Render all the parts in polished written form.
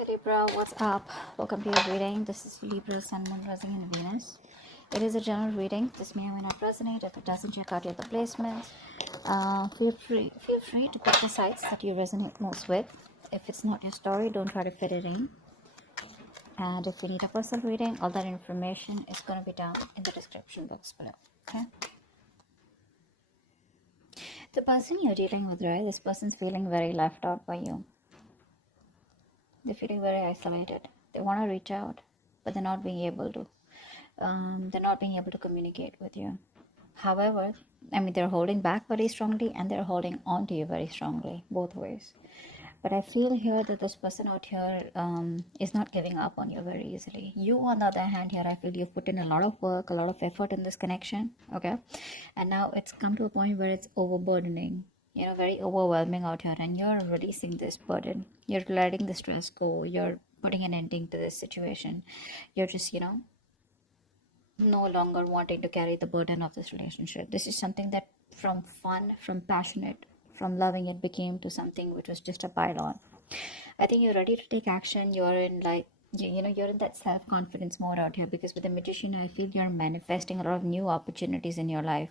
Hey Libra, what's up? Welcome to your reading. This is Libra, Sun, Moon, Rising, and Venus. It is a general reading. This may or may not resonate. If it doesn't, check out your other placements. Feel free to pick the sides that you resonate most with. If it's not your story, don't try to fit it in. And if you need a personal reading, all that information is going to be down in the description box below. Okay. The person you're dealing with, right? This person's feeling very left out by you. They're feeling very isolated. They want to reach out, but they're not being able to. They're not being able to communicate with you. However, they're holding back very strongly and they're holding on to you very strongly, both ways. But I feel here that this person out here is not giving up on you very easily. You, on the other hand, here, I feel you've put in a lot of work, a lot of effort in this connection, okay? And now it's come to a point where it's overburdening, very overwhelming out here, and you're releasing this burden. You're letting the stress go. You're putting an ending to this situation. You're just, no longer wanting to carry the burden of this relationship. This is something that from fun, from passionate, from loving it became to something which was just a pile on. I think you're ready to take action. You're in you're in that self-confidence mode out here, because with the Magician, I feel you're manifesting a lot of new opportunities in your life.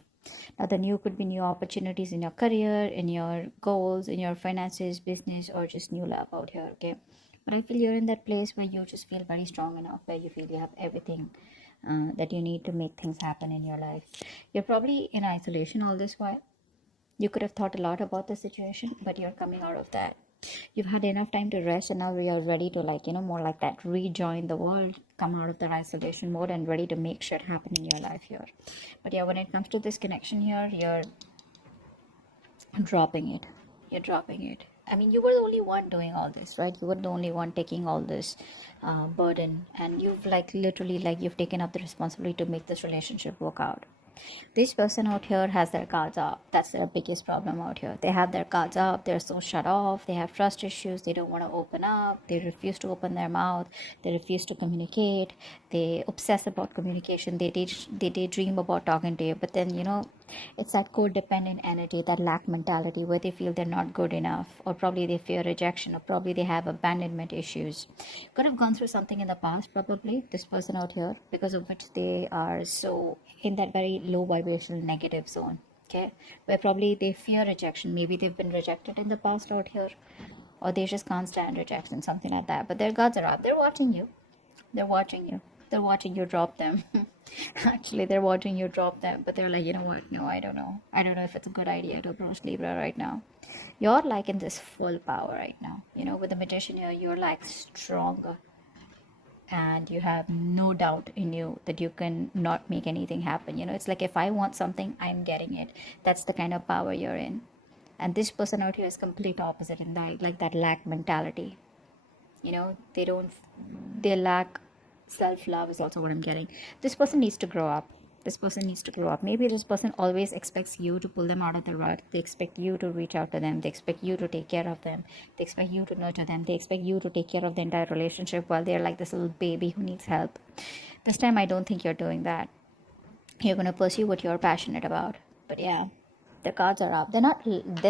Now, the new could be new opportunities in your career, in your goals, in your finances, business, or just new love out here, okay? But I feel you're in that place where you just feel very strong enough, where you feel you have everything that you need to make things happen in your life. You're probably in isolation all this while. You could have thought a lot about the situation, but you're coming out of that. You've had enough time to rest, and now you're ready to, more like that, rejoin the world, come out of that isolation mode, and ready to make shit happen in your life here. But yeah, when it comes to this connection here, you're dropping it. You're dropping it. You were the only one doing all this, right? You were the only one taking all this burden, and you've literally you've taken up the responsibility to make this relationship work out. This person out here has their guards up. That's their biggest problem out here. They have their guards up. They're so shut off. They have trust issues. They don't want to open up. They refuse to open their mouth. They refuse to communicate. They obsess about communication. They daydream about talking to you. But then, it's that codependent energy, that lack mentality, where they feel they're not good enough, or probably they fear rejection, or probably they have abandonment issues. Could have gone through something in the past, probably, this person out here, because of which they are so in that very low vibrational negative zone, okay, where probably they fear rejection. Maybe they've been rejected in the past out here, or they just can't stand rejection, something like that. But their guards are up. They're watching you. They're watching you drop them. Actually, they're watching you drop them, but they're like, you know what? No, I don't know. I don't know if it's a good idea to approach Libra right now. You're in this full power right now. With the Magician here, you're stronger, and you have no doubt in you that you can not make anything happen. It's like, if I want something, I'm getting it. That's the kind of power you're in. And this person out here is complete opposite in that, that lack mentality. They lack self-love is also what I'm getting. This person needs to grow up. Maybe this person always expects you to pull them out of the rut. They expect you to reach out to them. They expect you to take care of them. They expect you to nurture them. They expect you to take care of the entire relationship, while they're like this little baby who needs help. This time, I don't think you're doing that. You're going to pursue what you're passionate about. But yeah, the cards are up. They're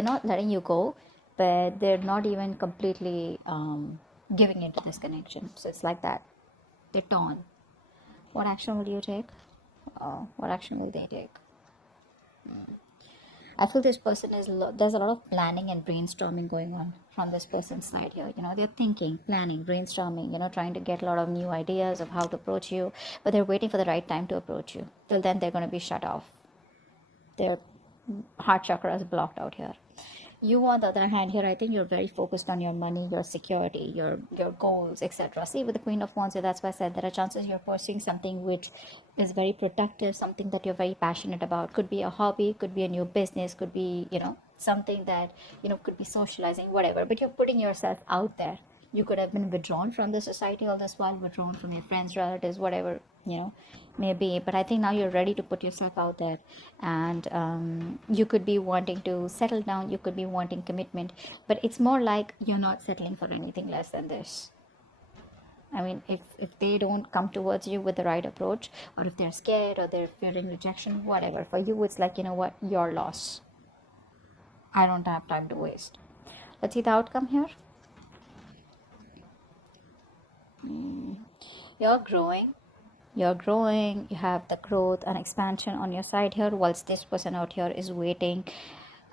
not letting you go, but they're not even completely giving into this connection. So it's like that. They're torn. What action will you take? What action will they take? I feel this person there's a lot of planning and brainstorming going on from this person's side here. They're thinking, planning, brainstorming, trying to get a lot of new ideas of how to approach you, but they're waiting for the right time to approach you. Till then, they're going to be shut off. Their heart chakra is blocked out here. You, on the other hand, here, I think you're very focused on your money, your security, your goals, etc. See, with the Queen of Wands, that's why I said there are chances you're pursuing something which is very protective, something that you're very passionate about. Could be a hobby, could be a new business, could be, something that, could be socializing, whatever. But you're putting yourself out there. You could have been withdrawn from the society all this while, withdrawn from your friends, relatives, whatever, maybe. But I think now you're ready to put yourself out there, and you could be wanting to settle down. You could be wanting commitment, but it's more like you're not settling for anything less than this. If they don't come towards you with the right approach, or if they're scared, or they're fearing rejection, whatever, for you, it's like, what, your loss. I don't have time to waste. Let's see the outcome here. You're growing. You're growing, you have the growth and expansion on your side here, whilst this person out here is waiting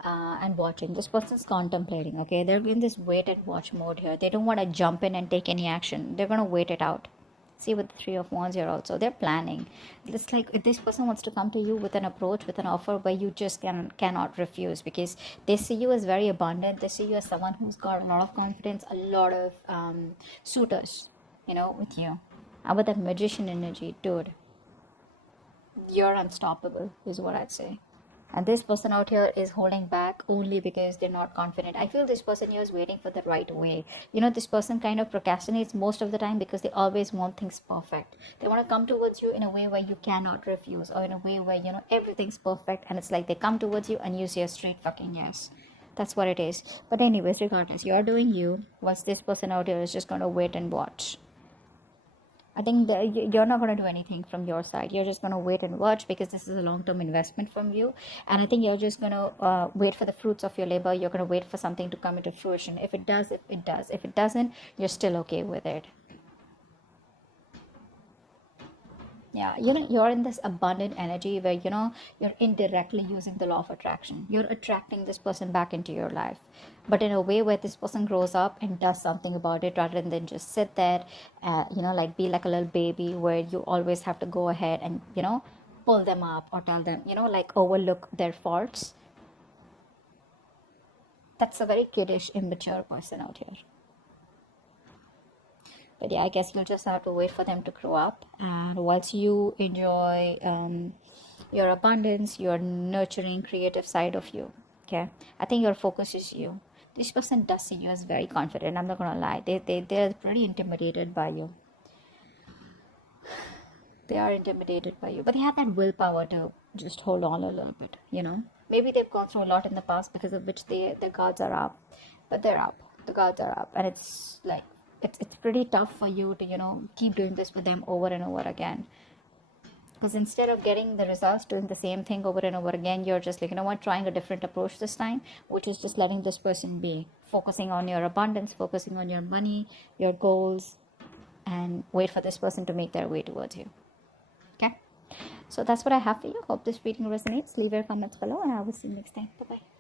and watching. This person's contemplating, okay? They're in this wait and watch mode here. They don't want to jump in and take any action. They're going to wait it out. See, with the Three of Wands here also, they're planning. It's like if this person wants to come to you with an approach, with an offer where you just cannot refuse, because they see you as very abundant. They see you as someone who's got a lot of confidence, a lot of suitors, with you. And with that magician energy, dude, you're unstoppable, is what I'd say. And this person out here is holding back only because they're not confident. I feel this person here is waiting for the right way. This person kind of procrastinates most of the time because they always want things perfect. They want to come towards you in a way where you cannot refuse, or in a way where, everything's perfect. And it's like they come towards you and you say a straight fucking yes. That's what it is. But anyways, regardless, you're doing you, whilst this person out here is just going to wait and watch. I think that you're not going to do anything from your side. You're just going to wait and watch, because this is a long-term investment from you. And I think you're just going to wait for the fruits of your labor. You're going to wait for something to come into fruition. If it does, it does. If it doesn't, you're still okay with it. Yeah, you're in this abundant energy where, you're indirectly using the law of attraction. You're attracting this person back into your life, but in a way where this person grows up and does something about it, rather than just sit there, like be like a little baby where you always have to go ahead and, pull them up or tell them, like overlook their faults. That's a very kiddish, immature person out here. But yeah, I guess you'll just have to wait for them to grow up. And once you enjoy your abundance, your nurturing, creative side of you, okay, I think your focus is you. This person does see you as very confident. I'm not gonna lie. They're pretty intimidated by you. They are intimidated by you, but they have that willpower to just hold on a little bit. Maybe they've gone through a lot in the past, because of which their guards are up, but they're up. The guards are up, and it's like it's pretty tough for you to keep doing this with them over and over again. Because instead of getting the results, doing the same thing over and over again, you're just like, what, trying a different approach this time, which is just letting this person be, focusing on your abundance, focusing on your money, your goals, and wait for this person to make their way towards you. Okay, so that's what I have for you. Hope this reading resonates. Leave your comments below, and I will see you next time. Bye bye.